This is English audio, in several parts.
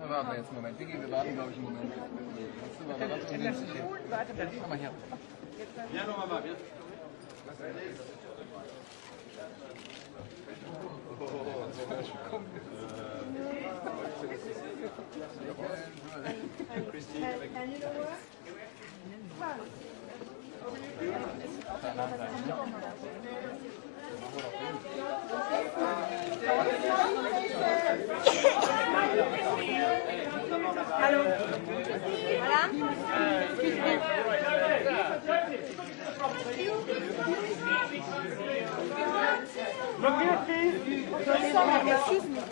Da warten wir jetzt einen Moment. Wir warten, glaube ich, einen Moment. Komm mal her. Ja, nochmal mal. Hallo. Excuse me.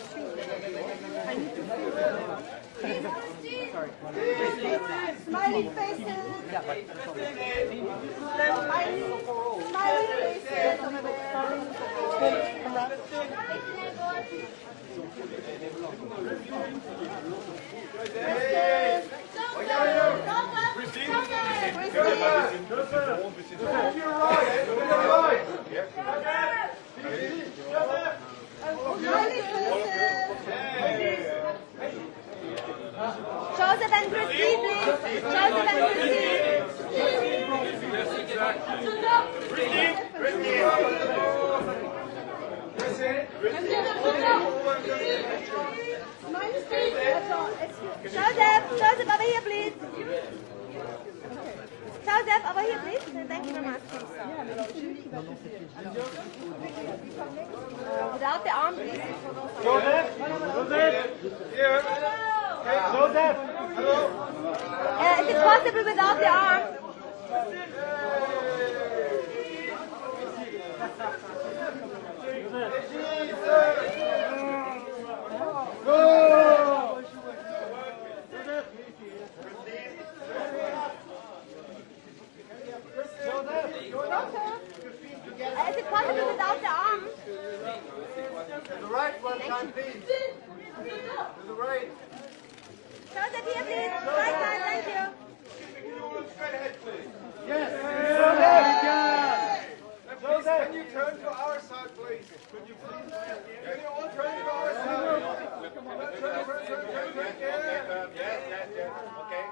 I need to Smiley faces. Smiley faces. Joseph and Christine, please. Joseph and Christine. Joseph, over here, please. Joseph, over here, please. Thank you very much. Without the arm, please. Joseph! Here! Joseph! Hello! Is it possible without the arm? Is it possible without the arm? To the right one time, please. To the right. Joseph, here, please. Right side, thank you. Can you all straight ahead, please? Yes. Joseph, can you turn to our side, please? Could you please? Can you all turn to our side? Turn. Yes. Okay.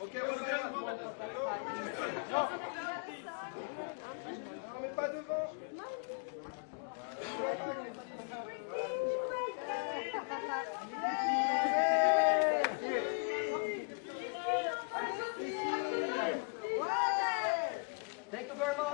Ok, on se un moment. Non, mais pas devant. Thank you very much.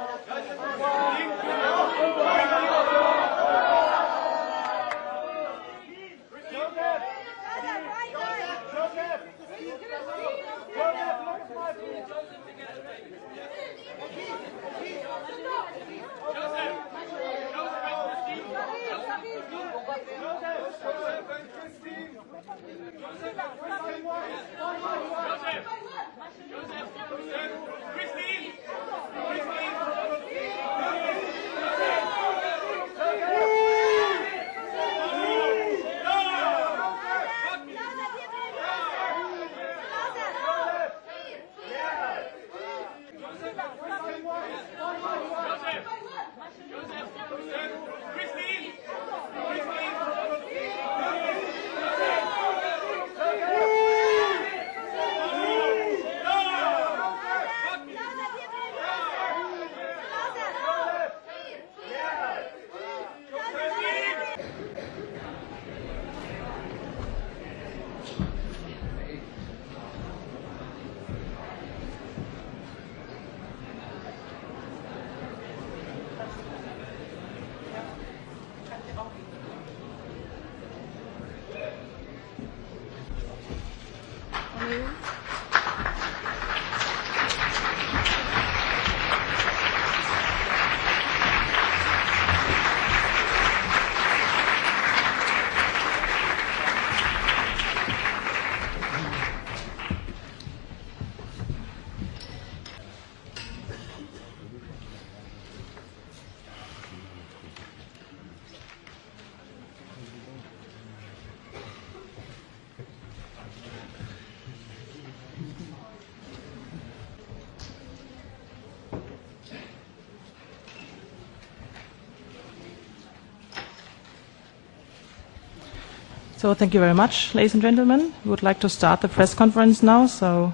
So thank you very much, ladies and gentlemen. We would like to start the press conference now, so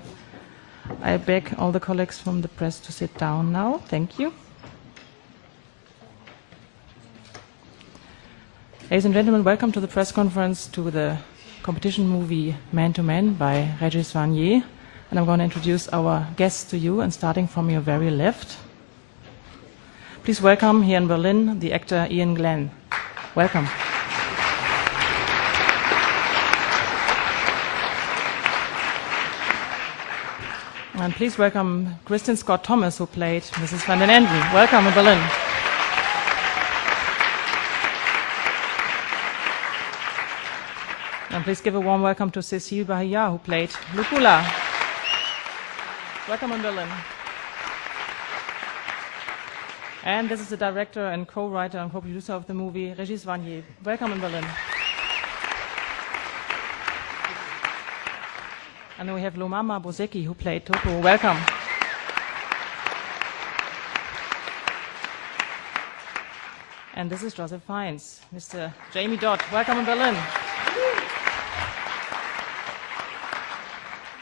I beg all the colleagues from the press to sit down now. Thank you. Ladies and gentlemen, welcome to the press conference to the competition movie Man to Man by Régis Vanier. And I'm going to introduce our guests to you, and starting from your very left. Please welcome here in Berlin the actor IAIN GLEN. Welcome. And please welcome Kristen Scott Thomas, who played Mrs. van den Enden. Welcome in Berlin. And please give a warm welcome to Cécile Bahia, who played Lucula. Welcome in Berlin. And this is the director and co-writer and co-producer of the movie, Régis Vanier. Welcome in Berlin. And then we have Lomama Bosecki, who played Toto. Welcome. And this is Joseph Fiennes, Mr. Jamie Dodd. Welcome in Berlin.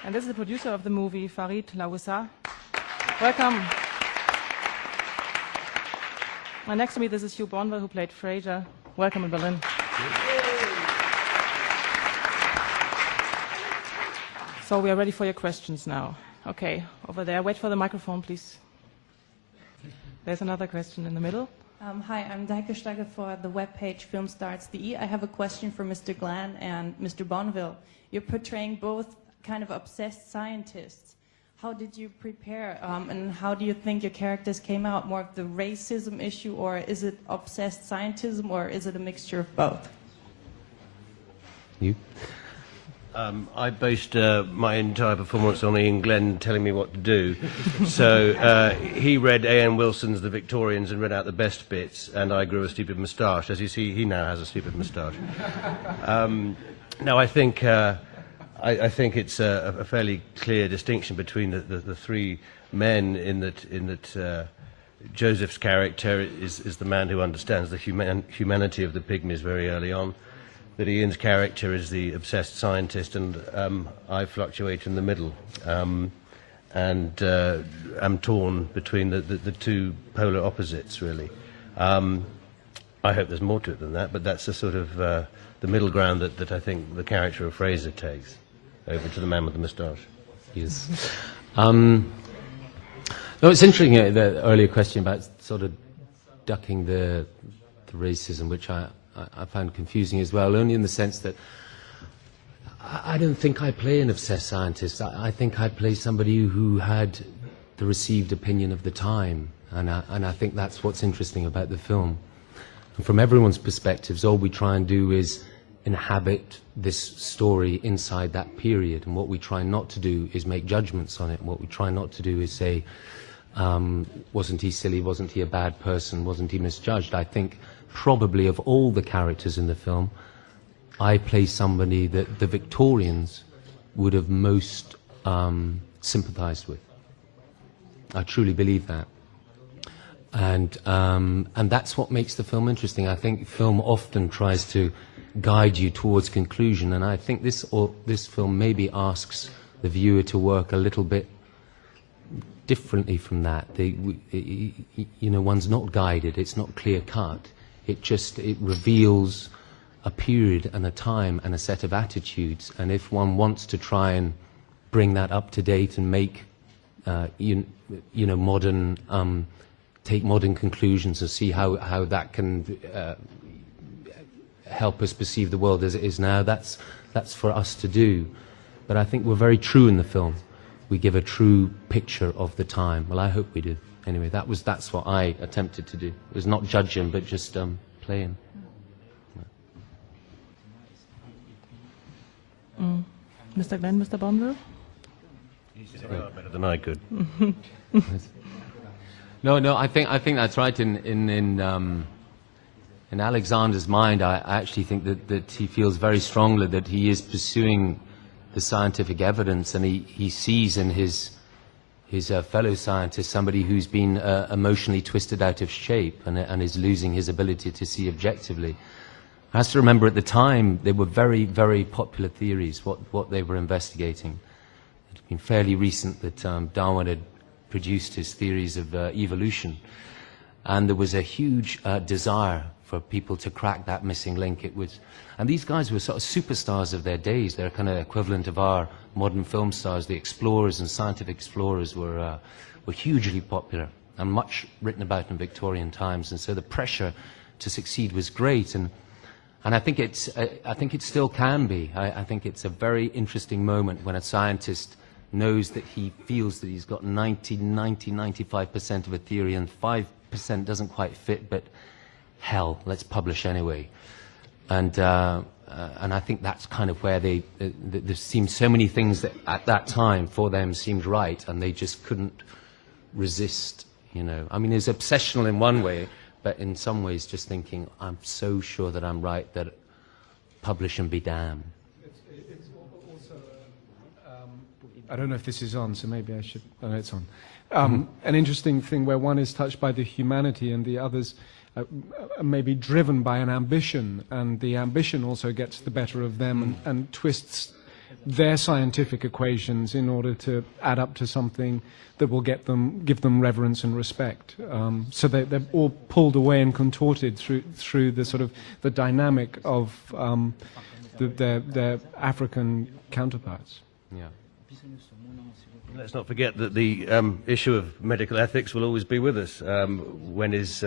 And this is the producer of the movie, Farid Lawissa. Welcome. And next to me, this is Hugh Bonwell, who played Fraser. Welcome in Berlin. So we are ready for your questions now. Okay, over there. Wait for the microphone, please. There's another question in the middle. Hi, I'm Deike Steiger for the webpage Filmstarts.de. I have a question for Mr. Glenn and Mr. Bonville. You're portraying both kind of obsessed scientists. How did you prepare, and how do you think your characters came out? More of the racism issue, or is it obsessed scientism, or is it a mixture of both? You? I based my entire performance on Ian Glenn telling me what to do. So he read A.N. Wilson's The Victorians and read out the best bits, and I grew a stupid moustache. As you see, he now has a stupid moustache. Now, I think it's a fairly clear distinction between the three men in that Joseph's character is the man who understands the humanity of the pygmies very early on, that Ian's character is the obsessed scientist, and I fluctuate in the middle, and am torn between the two polar opposites, really. I hope there's more to it than that, but that's the sort of the middle ground that I think the character of Fraser takes over to the man with the moustache. Yes. No, it's interesting, the earlier question about sort of ducking the racism, which I found confusing as well, only in the sense that I don't think I play an obsessed scientist. I think I play somebody who had the received opinion of the time, and I think that's what's interesting about the film. And from everyone's perspectives, all we try and do is inhabit this story inside that period, and what we try not to do is make judgments on it. What we try not to do is say, wasn't he silly, wasn't he a bad person, wasn't he misjudged? I think probably of all the characters in the film, I play somebody that the Victorians would have most sympathized with. I truly believe that. And that's what makes the film interesting. I think film often tries to guide you towards conclusion, and I think this film maybe asks the viewer to work a little bit differently from that. One's not guided, it's not clear cut. It reveals a period and a time and a set of attitudes, and if one wants to try and bring that up to date and make modern take modern conclusions and see how that can help us perceive the world as it is now, that's for us to do. But I think we're very true in the film. We give a true picture of the time. Well, I hope we do. Anyway, that's what I attempted to do. It was not judging, but just playing. Mr. Glenn, Mr. Bonville? You said it better than I could. No, I think that's right. In Alexander's mind, I actually think that he feels very strongly that he is pursuing the scientific evidence, and he sees in his fellow scientist somebody who's been emotionally twisted out of shape and is losing his ability to see objectively. I have to remember at the time they were very, very popular theories, what they were investigating. It had been fairly recent that Darwin had produced his theories of evolution, and there was a huge desire for people to crack that missing link. And these guys were sort of superstars of their days. They're kind of equivalent of our modern film stars. The explorers and scientific explorers were hugely popular and much written about in Victorian times. And so the pressure to succeed was great. And I think it still can be. I think it's a very interesting moment when a scientist knows that he feels that he's got 95% of a theory and 5% doesn't quite fit, but hell, let's publish anyway. And I think that's kind of where there seemed so many things that at that time for them seemed right, and they just couldn't resist, you know. I mean, it was obsessional in one way, but in some ways just thinking, I'm so sure that I'm right that publish and be damned. It's also, I don't know if this is on, so maybe I should, oh, it's on. An interesting thing where one is touched by the humanity and the others may be driven by an ambition, and the ambition also gets the better of them and twists their scientific equations in order to add up to something that will give them reverence and respect. So they're all pulled away and contorted through the sort of the dynamic of their African counterparts. Yeah. Let's not forget that the issue of medical ethics will always be with us. When does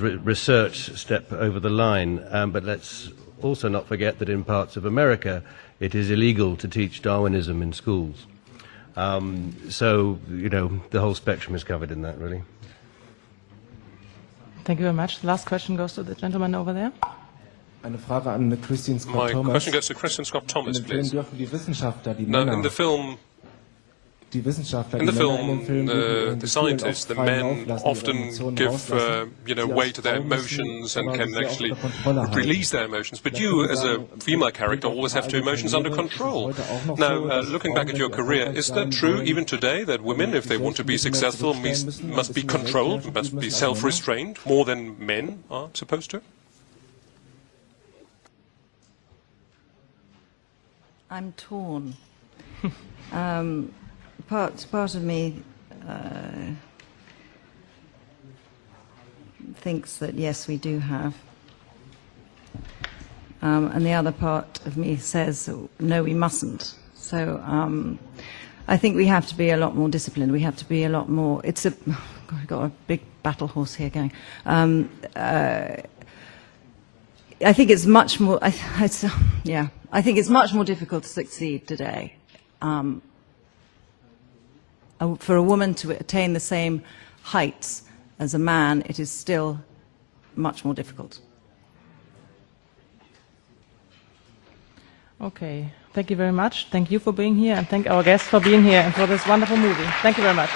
research step over the line? But let's also not forget that in parts of America it is illegal to teach Darwinism in schools. So, you know, the whole spectrum is covered in that, really. Thank you very much. The last question goes to the gentleman over there. Eine Frage an Christian Scott Thomas. My question goes to Christian Scott Thomas, please. In the film, now, in the film, the scientists, the men, often give way to their emotions and can actually release their emotions. But you, as a female character, always have emotions under control. Now, looking back at your career, is that true even today, that women, if they want to be successful, must be controlled, must be self-restrained, more than men are supposed to? I'm torn. Part of me thinks that yes, we do have, and the other part of me says no, we mustn't. So I think we have to be a lot more disciplined. We have to be a lot more. I've got a big battle horse here going. I think it's much more. I think it's much more difficult to succeed today. For a woman to attain the same heights as a man, it is still much more difficult. Okay, thank you very much. Thank you for being here, and thank our guests for being here and for this wonderful movie. Thank you very much.